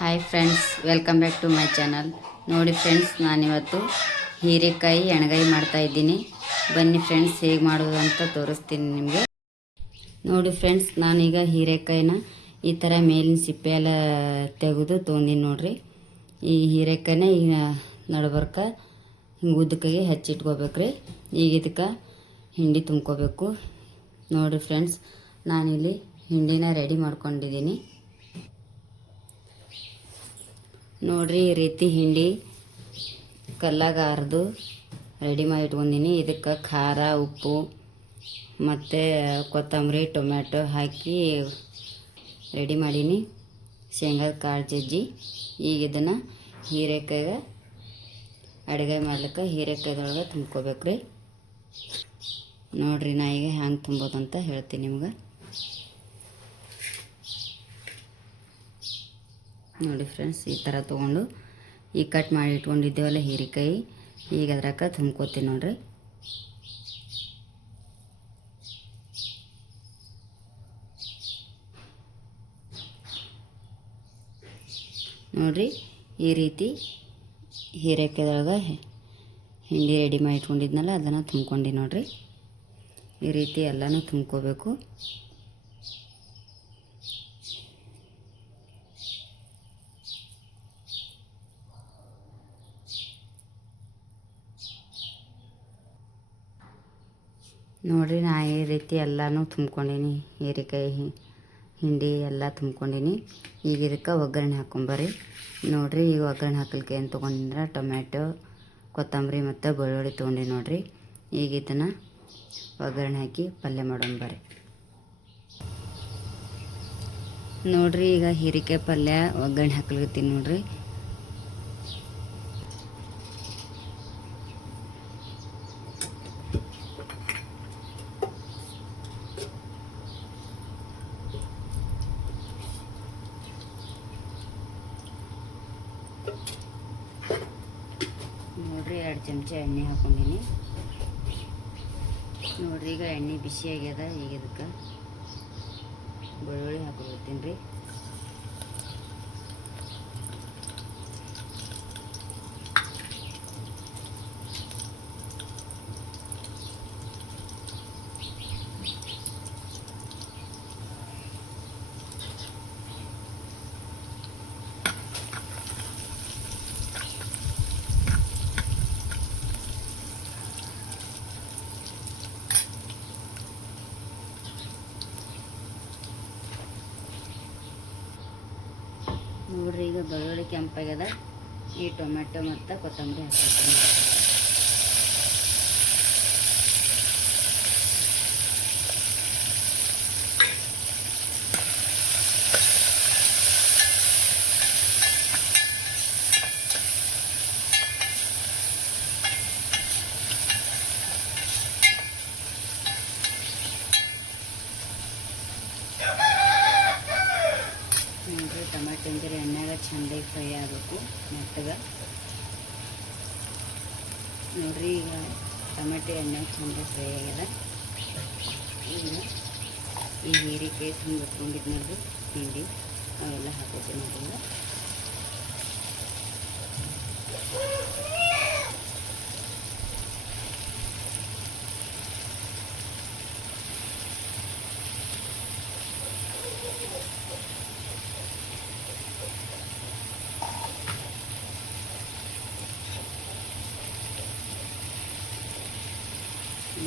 Hi friends, welcome back to my channel. ನೋಡಿ friends, ನಾನಿವತ್ತು ಹೀರೆಕಾಯಿ ಎಣ್ಗಾಯಿ ಮಾಡ್ತಾಯಿದ್ದೀನಿ. ಬನ್ನಿ ಫ್ರೆಂಡ್ಸ್, ಹೇಗೆ ಮಾಡೋದು ಅಂತ ತೋರಿಸ್ತೀನಿ ನಿಮಗೆ. ನೋಡಿ ಫ್ರೆಂಡ್ಸ್, ನಾನೀಗ ಹೀರೆಕಾಯಿನ ಈ ಥರ ಮೇಲಿನ ಸಿಪ್ಪೆ ಎಲ್ಲ ತೆಗೆದು ತೊಗೊಂಡಿನಿ ನೋಡ್ರಿ. ಈ ಹೀರೆಕಾಯಿನ ಈಗ ನಡ್ಬರ್ಕ ಹಿಂಗೆ ಉದ್ದಕ್ಕಾಗಿ ಹಚ್ಚಿಟ್ಕೋಬೇಕ್ರಿ. ಈಗ ಇದಕ್ಕೆ ಹಿಂಡಿ ತುಂಬ್ಕೋಬೇಕು. ನೋಡಿರಿ ಫ್ರೆಂಡ್ಸ್, ನಾನಿಲ್ಲಿ ಹಿಂಡಿನ ರೆಡಿ ಮಾಡ್ಕೊಂಡಿದ್ದೀನಿ. ನೋಡ್ರಿ, ಈ ರೀತಿ ಹಿಂಡಿ ಕಲ್ಲಾಗ ಅರ್ದು ರೆಡಿ ಮಾಡಿ ಇಟ್ಕೊಂಡಿನಿ. ಇದಕ್ಕೆ ಖಾರ, ಉಪ್ಪು ಮತ್ತು ಕೊತ್ತಂಬರಿ, ಟೊಮ್ಯಾಟೊ ಹಾಕಿ ರೆಡಿ ಮಾಡೀನಿ. ಶೇಂಗಾದ ಕಾಳು ಜಜ್ಜಿ. ಈಗ ಇದನ್ನು ಹೀರೆಕಾಯಿಗೆ ಅಡುಗೆ ಮಾಡ್ಲಿಕ್ಕೆ ಹೀರೆಕಾಯ್ದೊಳಗೆ ತುಂಬ್ಕೋಬೇಕ್ರಿ. ನೋಡ್ರಿ, ನಾ ಈಗ ಹ್ಯಾಂಗೆ ತುಂಬೋದಂತ ಹೇಳ್ತೀನಿ ನಿಮ್ಗೆ. ನೋಡಿ ಫ್ರೆಂಡ್ಸ್, ಈ ಥರ ತೊಗೊಂಡು ಈಗ ಕಟ್ ಮಾಡಿ ಇಟ್ಕೊಂಡಿದ್ದೇವಲ್ಲ ಹೀರೆಕಾಯಿ, ಈಗ ಅದ್ರಾಗ ತುಂಬ್ಕೋತೀನಿ ನೋಡ್ರಿ. ನೋಡ್ರಿ, ಈ ರೀತಿ ಹೀರೆಕಾಯ್ದೊಳಗೆ ಹಿಂಡಿ ರೆಡಿ ಮಾಡಿ ಇಟ್ಕೊಂಡಿದ್ನಲ್ಲ ಅದನ್ನು ತುಂಬ್ಕೊಂಡು ನೋಡ್ರಿ. ಈ ರೀತಿ ಎಲ್ಲನೂ ತುಂಬ್ಕೋಬೇಕು. ನೋಡ್ರಿ, ನಾ ಈ ರೀತಿ ಎಲ್ಲನೂ ತುಂಬ್ಕೊಂಡೀನಿ. ಹೀರೆಕಾಯಿ ಹಿಂಡಿ ಎಲ್ಲ ತುಂಬ್ಕೊಂಡೀನಿ. ಈಗ ಇದಕ್ಕೆ ಒಗ್ಗರಣೆ ಹಾಕ್ಕೊಂಬರ್ರಿ. ನೋಡ್ರಿ, ಈಗ ಒಗ್ಗರಣೆ ಹಾಕಲಿಕ್ಕೆ ಏನು ತೊಗೊಂಡಿದ್ರೆ ಟೊಮ್ಯಾಟೊ, ಕೊತ್ತಂಬರಿ ಮತ್ತು ಬೆಳ್ಳುಳ್ಳಿ ತೊಗೊಂಡಿ ನೋಡ್ರಿ. ಈಗ ಇದನ್ನು ಒಗ್ಗರಣೆ ಹಾಕಿ ಪಲ್ಯ ಮಾಡೋಣ ಬರ್ರಿ. ನೋಡ್ರಿ, ಈಗ ಹೀರೆಕಾಯಿ ಪಲ್ಯ ಒಗ್ಗರಣೆ ಹಾಕ್ಲಿಕತ್ತೀನಿ ನೋಡ್ರಿ. ನೋಡ್ರಿ, 2 ಚಮಚ ಎಣ್ಣೆ ಹಾಕ್ಕೊಂಡಿನಿ. ನೋಡ್ರಿ, ಈಗ ಎಣ್ಣೆ ಬಿಸಿ ಆಗ್ಯದ. ಈಗ ಇದಕ್ಕೆ ಬೆಳ್ಳುಳ್ಳಿ ಹಾಕ್ಕೊಳ್ತೀನಿ ರೀ. ನೋಡ್ರಿ, ಈಗ ಬೆಳ್ಳುಳ್ಳಿ ಕೆಂಪಾಗ್ಯದ. ಈ ಟೊಮ್ಯಾಟೊ ಮತ್ತು ಕೊತ್ತಂಬರಿ ಹಾಕ್ತೀನಿ. ನೋಡ್ರಿ, ಟೊಮ್ಯಾಟೊ ಇಂಜರಿ ಎಣ್ಣೆಗೆ ಚೆಂದಾಗಿ ಫ್ರೈ ಆಗಬೇಕು ಮೆತ್ತಗೆ. ನೋಡ್ರಿ, ಈಗ ಟೊಮೆಟೊ ಎಣ್ಣೆಗೆ ಚೆಂದಾಗಿ ಫ್ರೈ ಆಗ್ಯದ. ಈಗ ಈ ಹೀರೆಕಾಯಿ ತುಂಬಿಟ್ಕೊಂಡಿದ್ದು ನೋಡ್ರಿ ಹಿಂಡಿ ಅವೆಲ್ಲ ಹಾಕೋತೀನಿ ನೋಡ್ರಿ.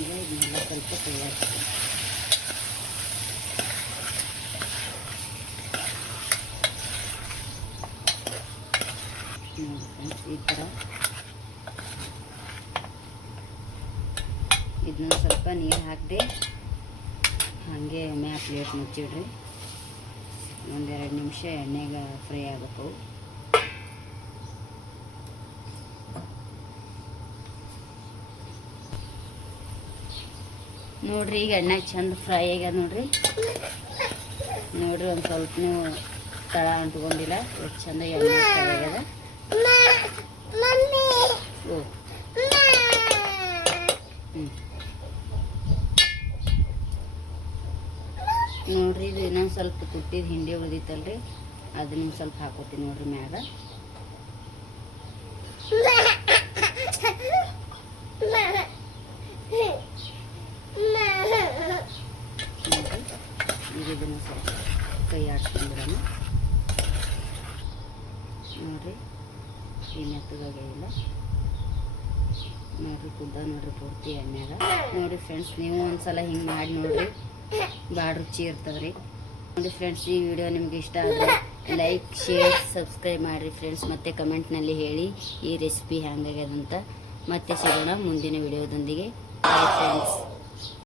ಈಗ ಇದನ್ನೆಲ್ಲ ಸ್ವಲ್ಪ ಫ್ರೈ ಆಗ್ತದೆ. ಈ ಥರ ಇದನ್ನ ಸ್ವಲ್ಪ ನೀರು ಹಾಕಿ ಹಾಗೆ ಮ್ಯಾ ಪ್ಲೇಟ್ ಮುಚ್ಚಿಡ್ರಿ. 1-2 ನಿಮಿಷ ಎಣ್ಣೆಗೆ ಫ್ರೈ ಆಗಬೇಕು. ನೋಡ್ರಿ, ಈಗ ಎಣ್ಣೆ ಚಂದ ಫ್ರೈ ಆಗ್ಯದ ನೋಡ್ರಿ. ನೋಡ್ರಿ, ಒಂದು ಸ್ವಲ್ಪ ನೀವು ತಳ ಅಂಟ್ಕೊಂಡಿಲ್ಲ, ಎಷ್ಟು ಚಂದ ಎಣ್ಣೆ ಫ್ರೈ ಆಗ್ಯದ. ನೋಡ್ರಿ, ಇದು ಇನ್ನೊಂದು ಸ್ವಲ್ಪ ತುಟ್ಟಿದ ಹಿಂಡಿ ಉಳಿದಿತ್ತಲ್ರಿ, ಅದನ್ನು ಸ್ವಲ್ಪ ಹಾಕೋತೀನಿ ನೋಡ್ರಿ ಮ್ಯಾಗ. ಈಗ ಇದನ್ನು ಸ್ವಲ್ಪ ಕೈ ಆಡ್ಸ್ಕೊಂಡ್ಬಿಡೋಣ ನೋಡ್ರಿ. ಈ ಮೆತ್ತಗಾಗಿಲ್ಲ ನೋಡ್ರಿ, ಕುದ್ದ ನೋಡ್ರಿ ಪೂರ್ತಿ ಎಣ್ಣೆಗ. ನೋಡಿ ಫ್ರೆಂಡ್ಸ್, ನೀವು ಒಂದ್ಸಲ ಹಿಂಗೆ ಮಾಡಿ ನೋಡ್ರಿ, ಭಾಳ ರುಚಿ ಇರ್ತದ್ರಿ. ನೋಡಿ ಫ್ರೆಂಡ್ಸ್, ಈ ವಿಡಿಯೋ ನಿಮ್ಗೆ ಇಷ್ಟ ಆದರೆ ಲೈಕ್, ಶೇರ್, ಸಬ್ಸ್ಕ್ರೈಬ್ ಮಾಡಿರಿ ಫ್ರೆಂಡ್ಸ್. ಮತ್ತು ಕಮೆಂಟ್ನಲ್ಲಿ ಹೇಳಿ ಈ ರೆಸಿಪಿ ಹೆಂಗಾಗ್ಯದಂತ. ಮತ್ತೆ ಸಿಗೋಣ ಮುಂದಿನ ವಿಡಿಯೋದೊಂದಿಗೆ. Bye friends.